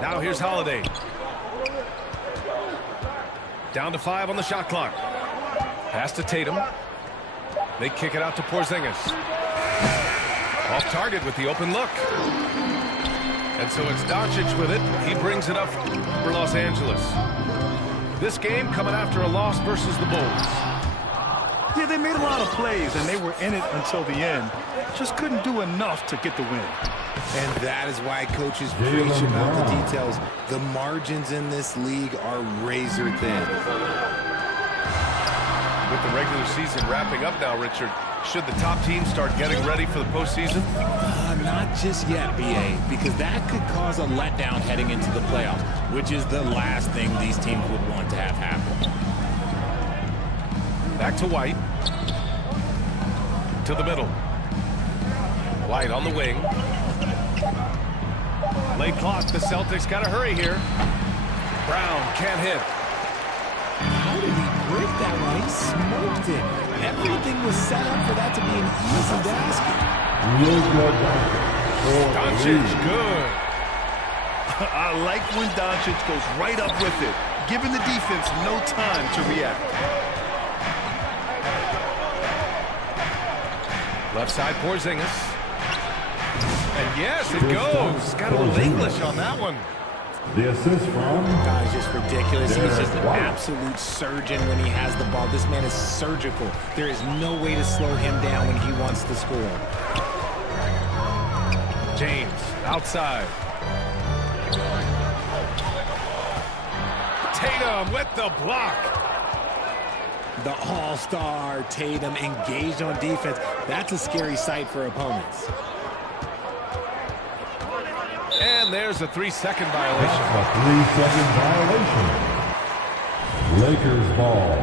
Now here's Holiday. Down to 5 on the shot clock. Pass to Tatum. They kick it out to Porzingis. Off target with the open look. And so it's Doncic with it. He brings it up for Los Angeles. This game coming after a loss versus the Bulls. Yeah, they made a lot of plays, and they were in it until the end. Just couldn't do enough to get the win. And that is why coaches preach about the details. The margins in this league are razor thin. With the regular season wrapping up now, Richard, should the top team start getting ready for the postseason? Not just yet, BA, because that could cause a letdown heading into the playoffs, which is the last thing these teams would want to have happen. Back to White. To the middle. White on the wing. Late clock. The Celtics got to hurry here. Brown can't hit. How did he break that one? He smoked it. Everything was set up for that to be an easy basket. Doncic, good. I like when Doncic goes right up with it, giving the defense no time to react. Left side, Porzingis. And yes, it goes. Got a little English on that one. The assist from... He's just ridiculous. He's just an absolute surgeon when he has the ball. This man is surgical. There is no way to slow him down when he wants to score. James, outside. Tatum with the block. The all-star Tatum engaged on defense. That's a scary sight for opponents. And there's a 3-second violation. That's a 3-second violation. Lakers ball.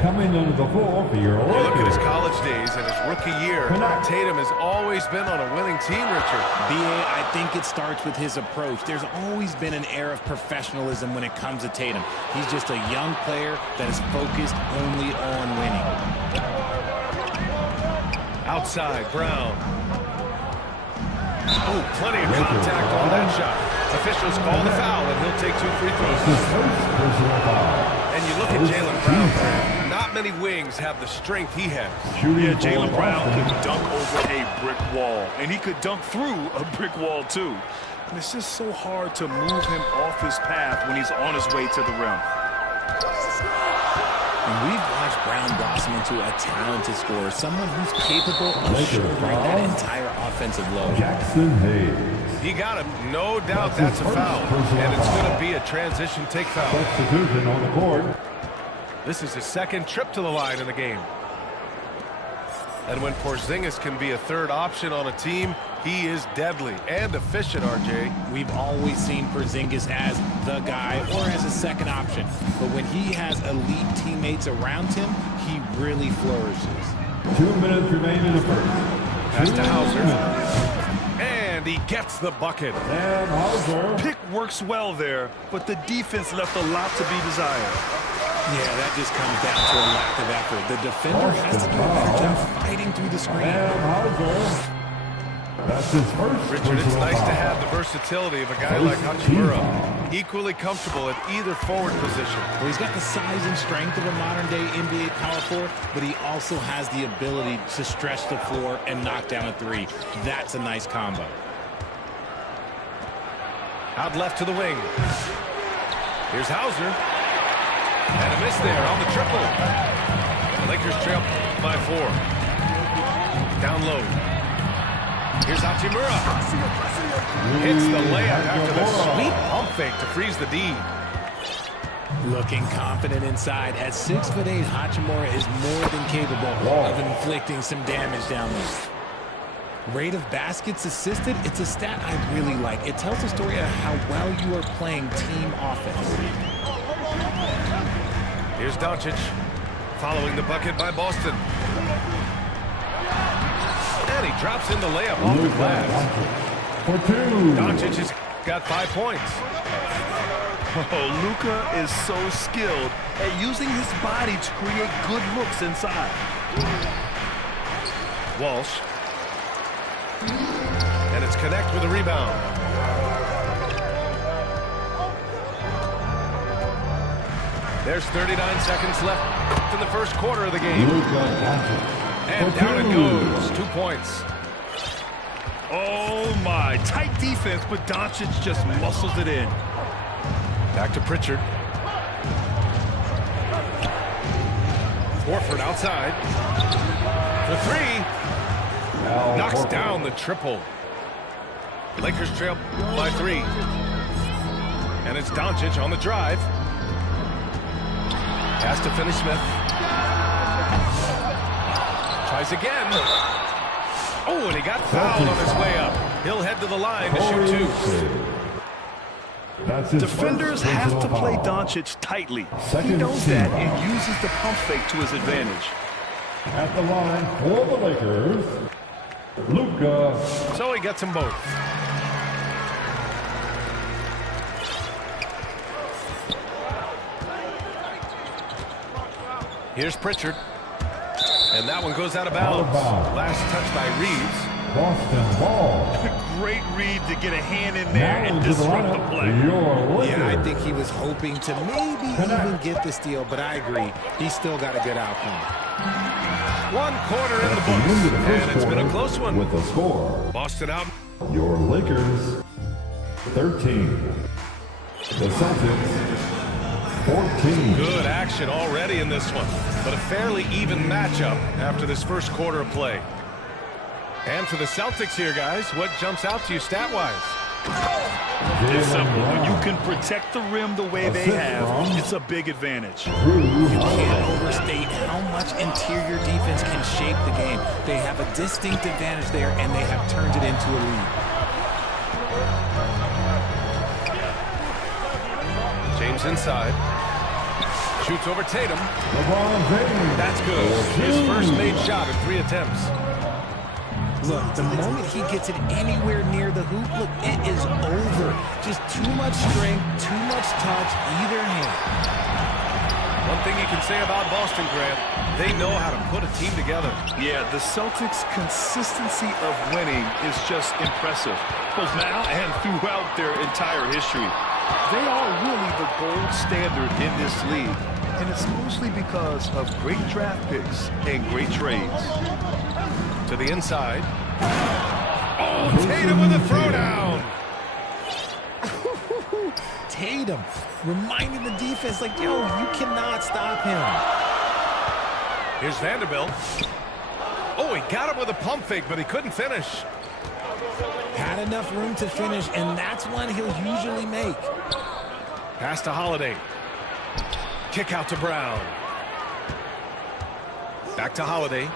Coming into the floor for your You look at his Lakers. college days and his rookie year. Tatum has always been on a winning team, Richard. BA, I think it starts with his approach. There's always been an air of professionalism when it comes to Tatum. He's just a young player that is focused only on winning. Outside, Brown. Oh, plenty of contact on that shot. Officials call the foul, and he'll take 2 free throws. And you look at Jaylen Brown. Not many wings have the strength he has. Yeah, Jaylen Brown could dunk over a brick wall, and he could dunk through a brick wall, too. And it's just so hard to move him off his path when he's on his way to the rim. And we've watched Brown blossom into a talented scorer, someone who's capable of shouldering that entire offensive load. Jackson Hayes. He got him. No doubt that's a foul. And it's going to be a transition take foul. Substitution on the court. This is his second trip to the line in the game. And when Porzingis can be a third option on a team, he is deadly and efficient, RJ. We've always seen Porzingis as the guy or as a second option. But when he has elite teammates around him, he really flourishes. 2 minutes remain in the first. Pass to Hauser. And he gets the bucket. And Hauser. Pick works well there, but the defense left a lot to be desired. Yeah, that just comes down to a lack of effort. The defender has to do a better job fighting through the screen. And Hauser. That's his first. Richard, it's personal nice to foul. have the versatility of a guy like Hachimura. Equally comfortable at either forward position. Well, he's got the size and strength of a modern-day NBA power forward, but he also has the ability to stretch the floor and knock down a three. That's a nice combo. Out left to the wing. Here's Hauser. And a miss there on the triple. Lakers trail by 4. Down low. Here's Hachimura. Hits the layup after the sweet pump fake to freeze the D. Looking confident inside. At 6'8", Hachimura is more than capable of inflicting some damage down there. Rate of baskets assisted, it's a stat I really like. It tells a story of how well you are playing team offense. Here's Doncic, following the bucket by Boston. And he drops in the layup off the glass. For 2. Doncic has got 5 points. Oh, Luka is so skilled at using his body to create good looks inside. Walsh. And it's Connect with a rebound. There's 39 seconds left in the first quarter of the game. And For down it two. goes. 2 points. Oh, my. Tight defense, but Doncic just muscles it in. Back to Pritchard. Horford outside. For three. Knocks down the triple. Lakers trail by 3. And it's Doncic on the drive. Has to finish Smith. Tries again. Oh, and he got fouled on his way up. He'll head to the line to shoot 2. That's his Defenders first have to personal play foul. Doncic tightly. He Second knows team that foul. and uses the pump fake to his advantage. At the line for the Lakers, Luka. So he gets them both. Here's Pritchard. And that one goes out of bounds. Last touch by Reeves. Boston ball. Great read to get a hand in there Now and into the disrupt the lineup, play. your Yeah, I Lakers. think he was hoping to maybe even get the steal, but I agree. He still got a good outcome. 1 quarter in the At the end of the books. first And it's been a quarter close one. with the score. Boston out. Your Lakers 13. The Celtics 14. Good action already in this one. But a fairly even matchup after this first quarter of play. And for the Celtics here, guys, what jumps out to you stat-wise? It's simple. When you Brown. can protect the rim the way they Assist have, from it's a big advantage. Drew Can't Holiday. overstate how much interior defense can shape the game. They have a distinct advantage there, and they have turned it into a lead. James inside. Shoots over Tatum. LeBron James. That's good. His first made shot in 3 attempts. Look, the moment he gets it anywhere near the hoop, look, it is over. Just too much strength, too much touch, either hand. One thing you can say about Boston, Grant, they know how to put a team together. Yeah, the Celtics' consistency of winning is just impressive, both now and throughout their entire history. They are really the gold standard in this league, and it's mostly because of great draft picks and great trades. To the inside. Oh, Tatum with a throwdown. Tatum reminding the defense, like, yo, you cannot stop him. Here's Vanderbilt. Oh, he got him with a pump fake, but he couldn't finish. Had enough room to finish, and that's one he'll usually make. Pass to Holiday. Kick out to Brown. Back to Holiday.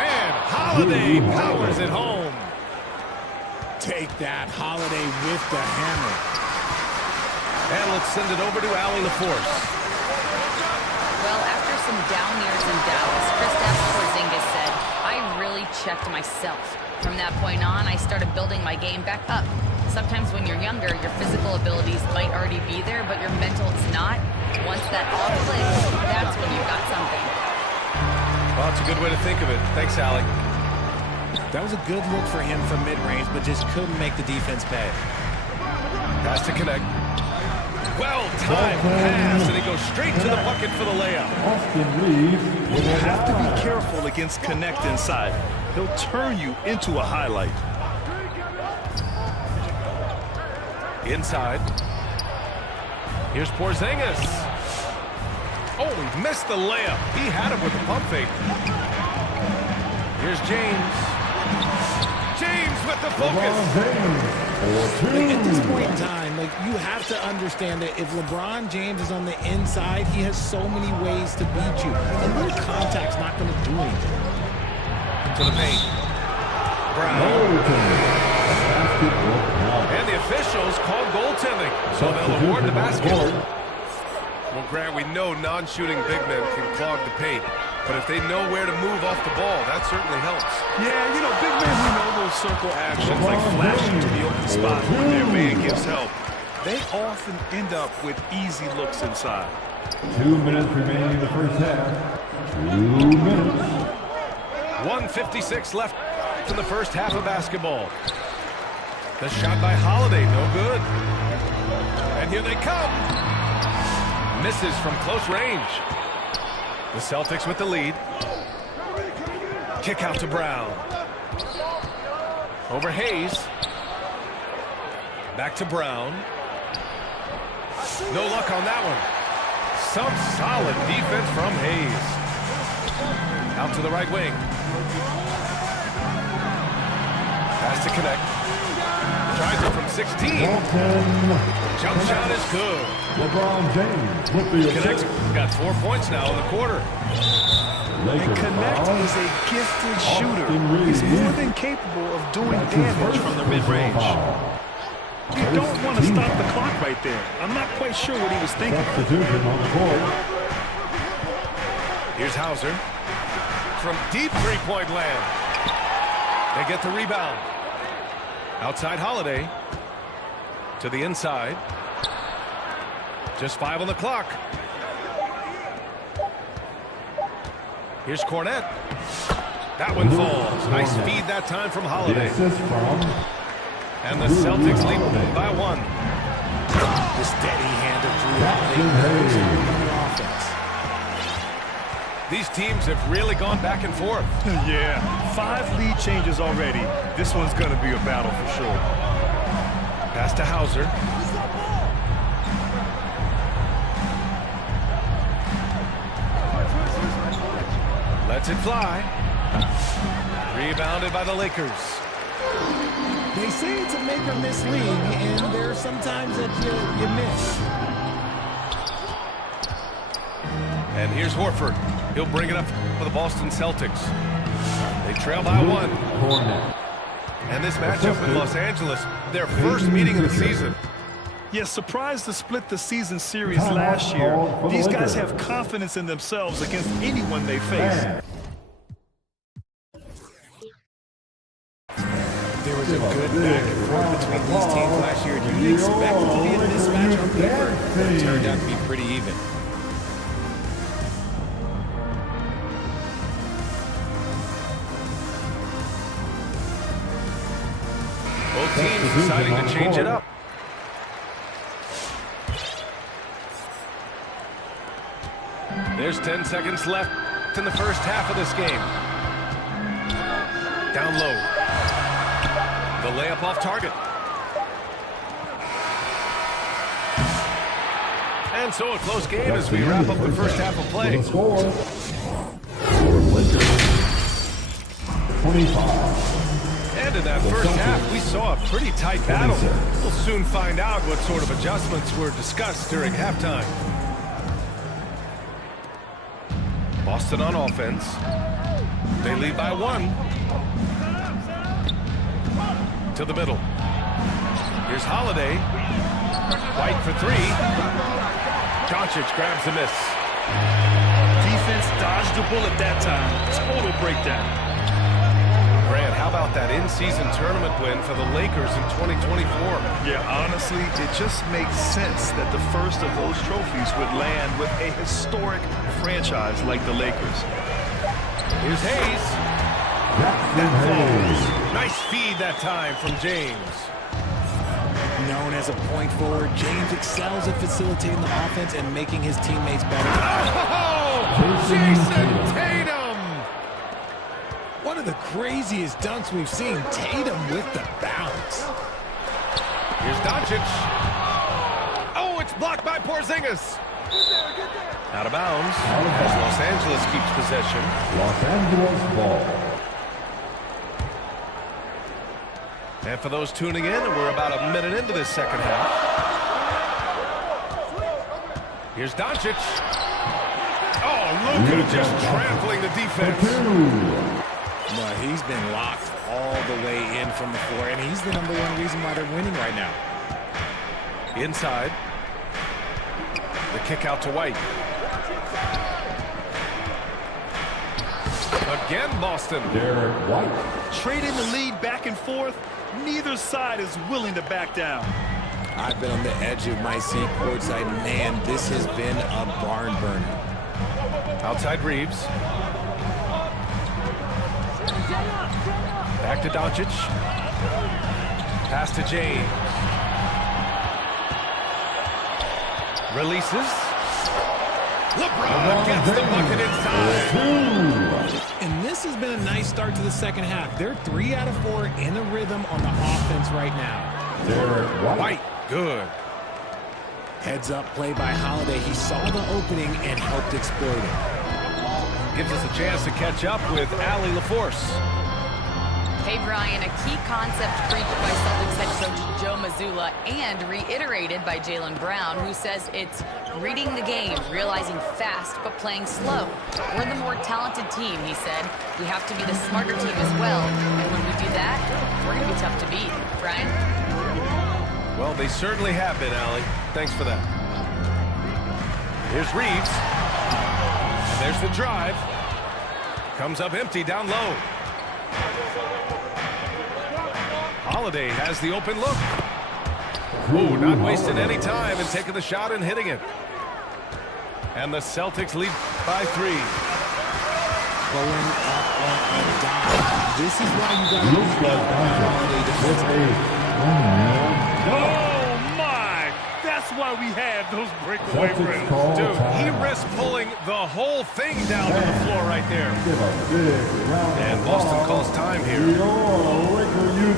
And Holiday powers it home. Take that, Holiday with the hammer. And let's send it over to Allie LaForce. Well, after some down years in Dallas, Kristaps Porzingis said, I really checked myself. From that point on, I started building my game back up. Sometimes when you're younger, your physical abilities might already be there, but your mental is not. Once that all clicks, that's when you've got something. Well, that's a good way to think of it. Thanks, Allie. That was a good look for him from mid-range, but just couldn't make the defense pay. Pass to connect. Well-timed pass, and he goes straight to the bucket for the layup. Austin Reeves with You a have to foul. be careful against Connect inside. He'll turn you into a highlight. Inside. Here's Porzingis. Oh, he missed the layup. He had him with the pump fake. Here's James. James with the focus. LeBron James for Like, at this 2. point in time, like, you have to understand that if LeBron James is on the inside, he has so many ways to beat you. A little contact's not going to do anything. To the paint. Brown. Basketball count. And the officials called goaltending, so they'll award the basket. Substitution. Well, Grant, we know non-shooting big men can clog the paint, but if they know where to move off the ball, that certainly helps. Yeah, you know, big men who know those circle actions, like flashing to the open spot when their man gives help, they often end up with easy looks inside. 2 minutes remaining in the first half. 2 minutes. 1:56 left in the first half of basketball. The shot by Holiday, no good. And here they come. Misses from close range. The Celtics with the lead. Kick out to Brown. Over Hayes. Back to Brown. No luck on that one. Some solid defense from Hayes. Out to the right wing. Pass to connect. Tries it from 16. Jump shot is good. LeBron James with the Connect's assist. got 4 points now in the quarter. And Connect is a gifted shooter. He's more than capable of doing damage from the mid-range. You don't want to stop the clock right there. I'm not quite sure what he was thinking. Substitution on the court. Here's Hauser. From deep three-point land. They get the rebound. Outside Holiday. To the inside. Just 5 on the clock. Here's Cornette. That one falls. Nice feed that time from The Holiday. assist from And the Celtics lead by 1. The steady hand of Drew Holiday on the offense. These teams have really gone back and forth. Yeah, 5 lead changes already. This one's going to be a battle for sure. Pass to Hauser. Lets it fly. Rebounded by the Lakers. They say it's a make or miss league, and there are some times that you miss. And here's Horford. He'll bring it up for the Boston Celtics. They trail by 1. Cornette. And this matchup with Los Angeles, their first meeting of the season. Yeah, surprised to split the season series last year. These guys have confidence in themselves against anyone they face. There was a good back and forth between these teams last year. Do you expect it to be a mismatch on paper? But it turned out to be pretty even. Both teams deciding to change it up. There's 10 seconds left in the first half of this game. Down low. The layup off target. And so a close game as we wrap up the first half of play. The score. Lakers 25. And in that first half, we saw a pretty tight battle. We'll soon find out what sort of adjustments were discussed during halftime. Boston on offense. They lead by 1. To the middle. Here's Holiday. White for 3. Doncic grabs the miss. Defense dodged a bullet that time. Total breakdown. Grant, how about that in-season tournament win for the Lakers in 2024? Yeah, honestly, it just makes sense that the first of those trophies would land with a historic franchise like the Lakers. Here's Hayes. That falls. Nice feed that time from James. Known as a point forward, James excels at facilitating the offense and making his teammates better. Oh! Jason Tatum! One of the craziest dunks we've seen. Tatum with the bounce. Here's Doncic. Oh, it's blocked by Porzingis. Out of bounds as Los Angeles keeps possession. Los Angeles ball. And for those tuning in, we're about a minute into this second half. Here's Doncic. Oh, Luka just trampling the defense. Well, he's been locked all the way in from the floor, and he's the #1 reason why they're winning right now. Inside. The kick out to White. Again, Boston. Derek White. Trading the lead back and forth. Neither side is willing to back down. I've been on the edge of my seat courtside. Man, this has been a barn burner. Outside Reeves. Back to Doncic. Pass to James. Releases. LeBron gets the bucket inside. And this has been a nice start to the second half. They're 3 out of 4 in a rhythm on the offense right now. Derek White, good. Heads up play by Holiday. He saw the opening and helped exploit it. Gives us a chance to catch up with Allie LaForce. Hey, Brian, a key concept preached by Celtics head coach Joe Mazzulla and reiterated by Jaylen Brown, who says it's reading the game, realizing fast but playing slow. We're the more talented team, he said. We have to be the smarter team as well. And when we do that, we're going to be tough to beat. Brian? Well, they certainly have been, Allie. Thanks for that. Here's Reeves. And there's the drive. Comes up empty down low. Holiday has the open look. Ooh, not wasting any time and taking the shot and hitting it. And the Celtics lead by 3. Pulling up on a dime. This is why you got to use Holiday defensively. Oh, my! That's why we have those breakaway rims. Dude, he risked pulling the whole thing down to the floor right there. And Boston calls time here.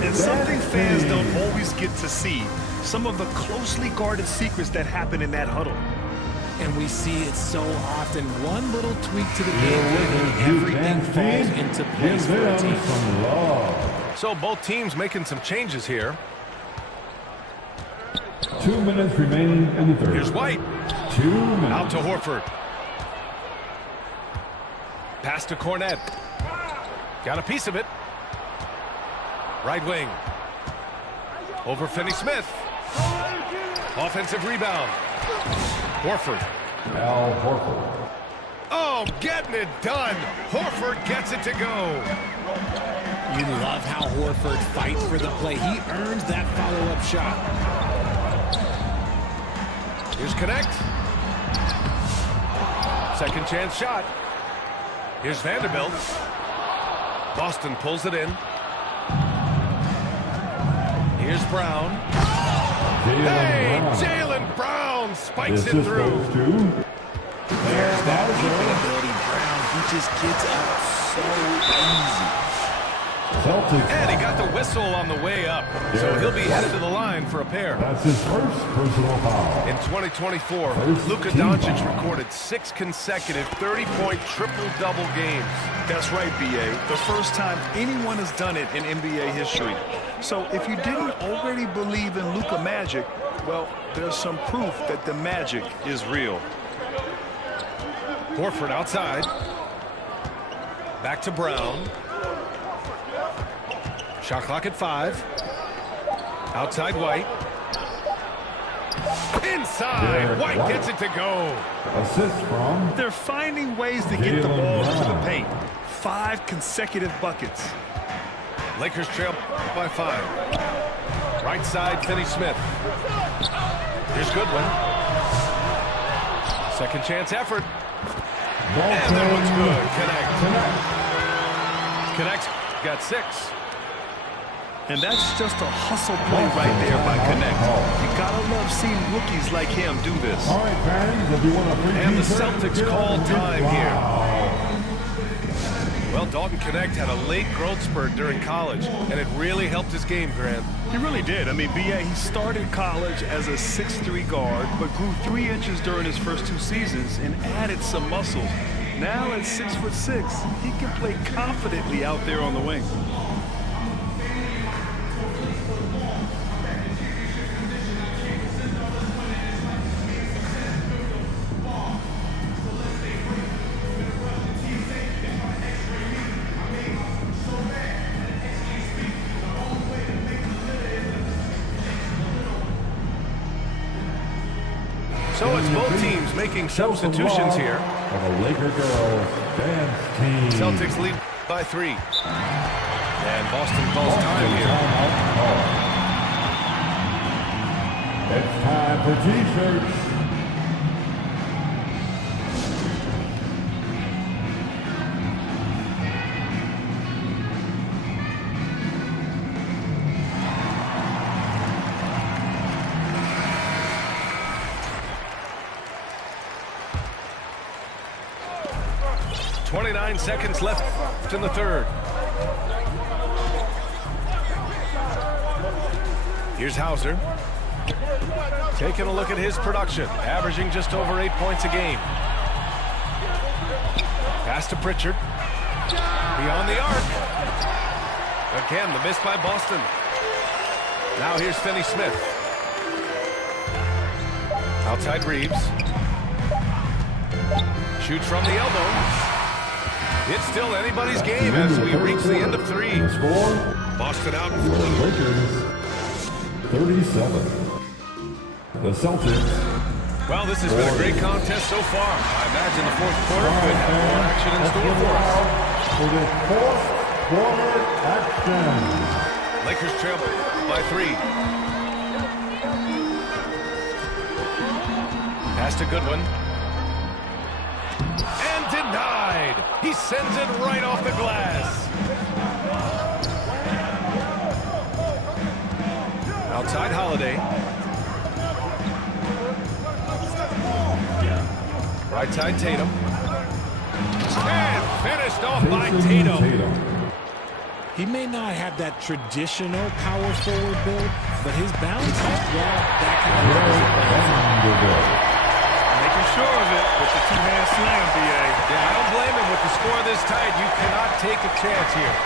And something fans don't always get to see, some of the closely guarded secrets that happen in that huddle. And we see it so often. One little tweak to the game and everything falls into place for a team. So both teams making some changes here. 2 minutes remaining in the third. Here's White. 2 minutes. Out to Horford. Pass to Cornette. Got a piece of it. Right wing. Over Finney-Smith. Offensive rebound. Horford. Al Horford. Oh, getting it done. Horford gets it to go. You love how Horford fights for the play. He earns that follow-up shot. Here's Connect. Second chance shot. Here's Vanderbilt. Boston pulls it in. Here's Brown. Hey, Jaylen Brown spikes it through. There's that leaping ability. Brown, he just gets up so easy. Celtics. And he got the whistle on the way up. So he'll be headed to the line for a pair. That's his first personal foul. In 2024, Luka Doncic recorded 6 consecutive 30-point triple-double games. That's right, B.A. The first time anyone has done it in NBA history. So if you didn't already believe in Luka magic, well, there's some proof that the magic is real. Horford outside. Back to Brown. Shot clock at 5. Outside White. Inside. White gets it to go. Assist from. They're finding ways to get the ball into the paint. 5 consecutive buckets. Lakers trail by 5. Right side, Finney-Smith. Here's Goodwin. Second chance effort. And that one's good. Connect got 6. And that's just a hustle play right there by Connect. You gotta love seeing rookies like him do this. All right, fans, if you want to And the Celtics call time here. Well, Dalton Connect had a late growth spurt during college, and it really helped his game, Grant. He really did. I mean, B.A., he started college as a 6'3" guard, but grew 3 inches during his first 2 seasons and added some muscles. Now at 6'6", he can play confidently out there on the wing. So it's both teams making substitutions here. For the Laker girls dance team. Celtics lead by 3. And Boston calls time here. It's time for T-shirts. 29 seconds left in the third. Here's Hauser. Taking a look at his production, averaging just over 8 points a game. Pass to Pritchard. Beyond the arc. Again, the miss by Boston. Now here's Finney Smith. Outside Reeves. Shoots from the elbow. It's still anybody's game as we reach the end of three. Boston out in The front. Lakers, 37. The Celtics, Well, this has been a great contest so far. I imagine the fourth quarter could have more action in store for us. for the fourth quarter action. Lakers trail by 3. Pass to Goodwin. And denied. He sends it right off the glass. Outside Holiday. Right side Tatum. And finished off by Tatum. He may not have that traditional power forward build, but his balance has brought that kind of Making sure of it with the two-hand slam, B.A. Yeah, I don't blame him with the score this tight. You cannot take a chance here.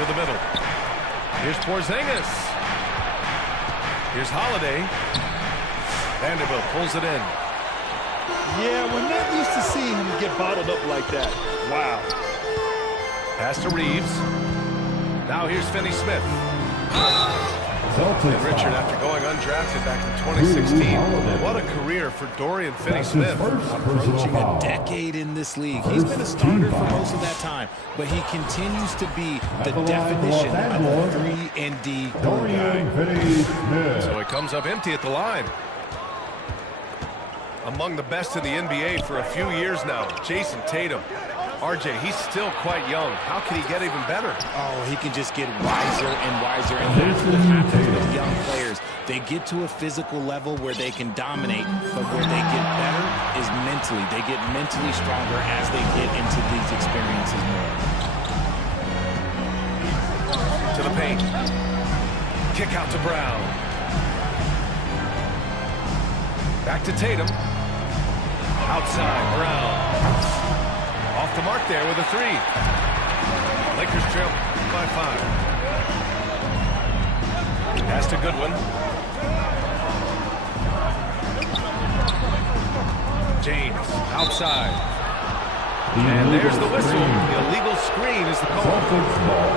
To the middle. Here's Porzingis. Here's Holiday. Vanderbilt pulls it in. Yeah, we're not used to seeing him get bottled up like that. Wow. Pass to Reeves. Now here's Finney Smith. Celtics And Richard, after going undrafted back in 2016, what a career for Dorian Finney-Smith. approaching a decade in this league. He's been a starter for most of that time, but he continues to be the definition of a 3-and-D Dorian Finney-Smith. So he comes up empty at the line. Among the best in the NBA for a few years now, Jason Tatum. RJ, he's still quite young. How can he get even better? Oh, he can just get wiser and wiser, and that's what happens with young players. They get to a physical level where they can dominate, but where they get better is mentally. They get mentally stronger as they get into these experiences more. To the paint. Kick out to Brown. Back to Tatum. Outside, Brown. Off the mark there with a 3. Lakers trail by 5. Pass to Goodwin. James, outside. And there's the whistle. The illegal screen is the call. Celtics ball.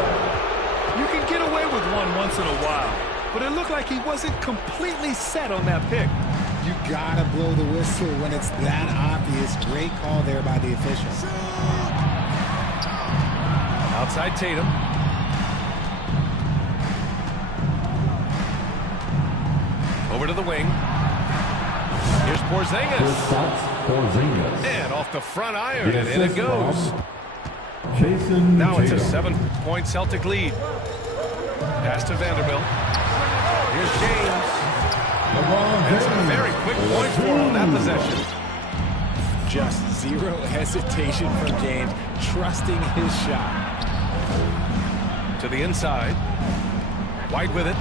You can get away with one once in a while, but it looked like he wasn't completely set on that pick. You gotta blow the whistle when it's that obvious. Great call there by the official. Outside Tatum. Over to the wing. Here's Porzingis. Porzingis. And off the front iron, and in it goes. Jason Now it's a Tatum. 7-point Celtic lead. Pass to Vanderbilt. Here's James. And some very quick points for him on that possession. Just zero hesitation from James, trusting his shot. To the inside. White with it.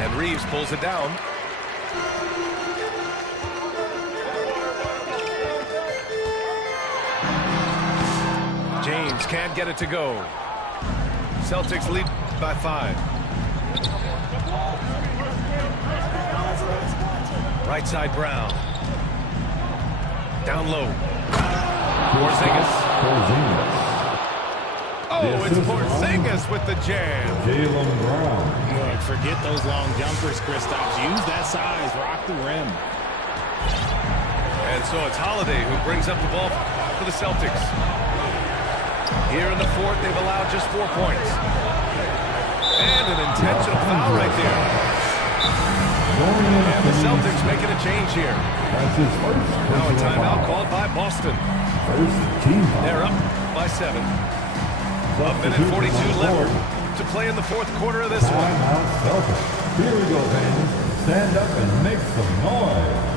And Reeves pulls it down. James can't get it to go. Celtics lead by 5. Right side Brown. Down low. Porzingis. Oh, it's Porzingis with the jam. Jaylen Brown. Look, forget those long jumpers, Kristaps. Use that size. Rock the rim. And so it's Holiday who brings up the ball for the Celtics. Here in the fourth, they've allowed just 4 points. And an intentional foul right there. And the Celtics making a change here. That's his first Now a personal timeout foul. called by Boston. First team foul. They're up by 7. A minute 42 left to play in the fourth quarter of this one. Timeout Celtics. Here we go, fans. Stand up and make some noise.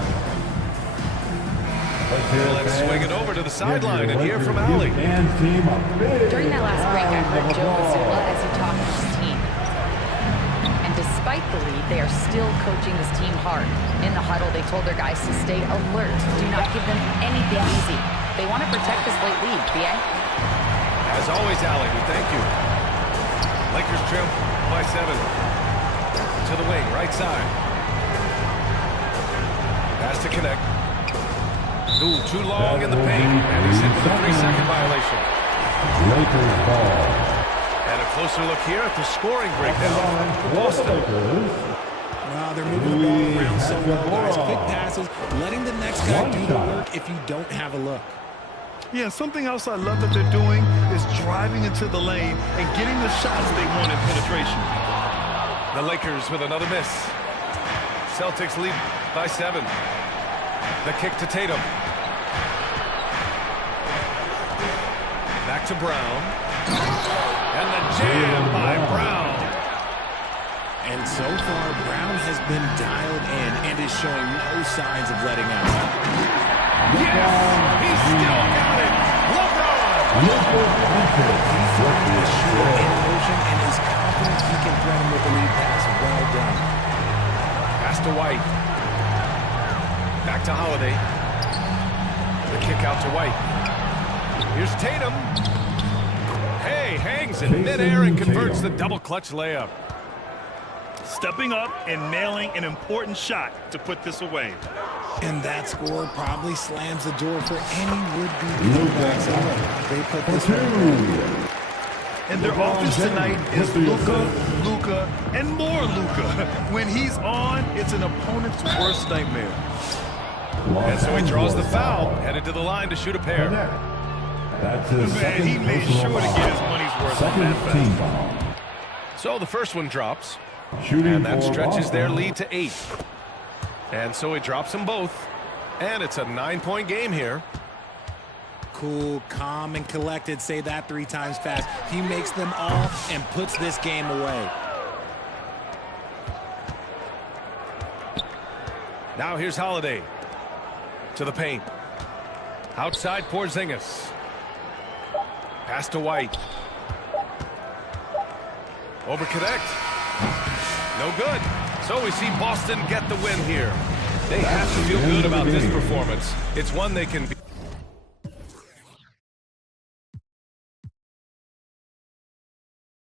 Let's swing it over to the sideline and hear from Allie. During that last break, I heard Joe Mazzulla as he talked to his team. And despite the lead, they are still coaching this team hard. In the huddle, they told their guys to stay alert. Do not give them anything easy. They want to protect this late lead, B.A. As always, Allie, we thank you. Lakers trail by 7. To the wing, right side. Pass to connect. Ooh, too long in the paint, and he's hit with a 3-second violation. Lakers ball. And a closer look here at the scoring breakdown for Boston. Wow, they're moving the ball around so well, guys. Quick passes, letting the next guy do the work if you don't have a look. Yeah, something else I love that they're doing is driving into the lane and getting the shots they want in penetration. The Lakers with another miss. Celtics lead by 7. The kick to Tatum. Back to Brown. And the jam by Brown. And so far, Brown has been dialed in and is showing no signs of letting up. Yes! He still got it! LeBron! He found the shooter in motion and is confident he can thread him with the lead pass. Well done. Pass to White. Back to Holiday. The kick out to White. Here's Tatum. Hey, hangs in midair and converts the double clutch layup. Stepping up and nailing an important shot to put this away. And that score probably slams the door for any would-be comebacks. They put this one. And their offense tonight is Luka, and more Luka. When he's on, it's an opponent's worst nightmare. And so he draws the foul, headed to the line to shoot a pair. That's his Man, he made sure to get his money's worth on that team foul. foul. So the first one drops, Shooting and that for stretches their Boston. lead to 8. And so he drops them both, and it's a 9-point game here. Cool, calm, and collected. Say that 3 times fast. He makes them all and puts this game away. Now here's Holiday. To the paint. Outside Porzingis. Pass to White. Over connect. No good. So we see Boston get the win here. They have to feel good about this performance. It's one they can be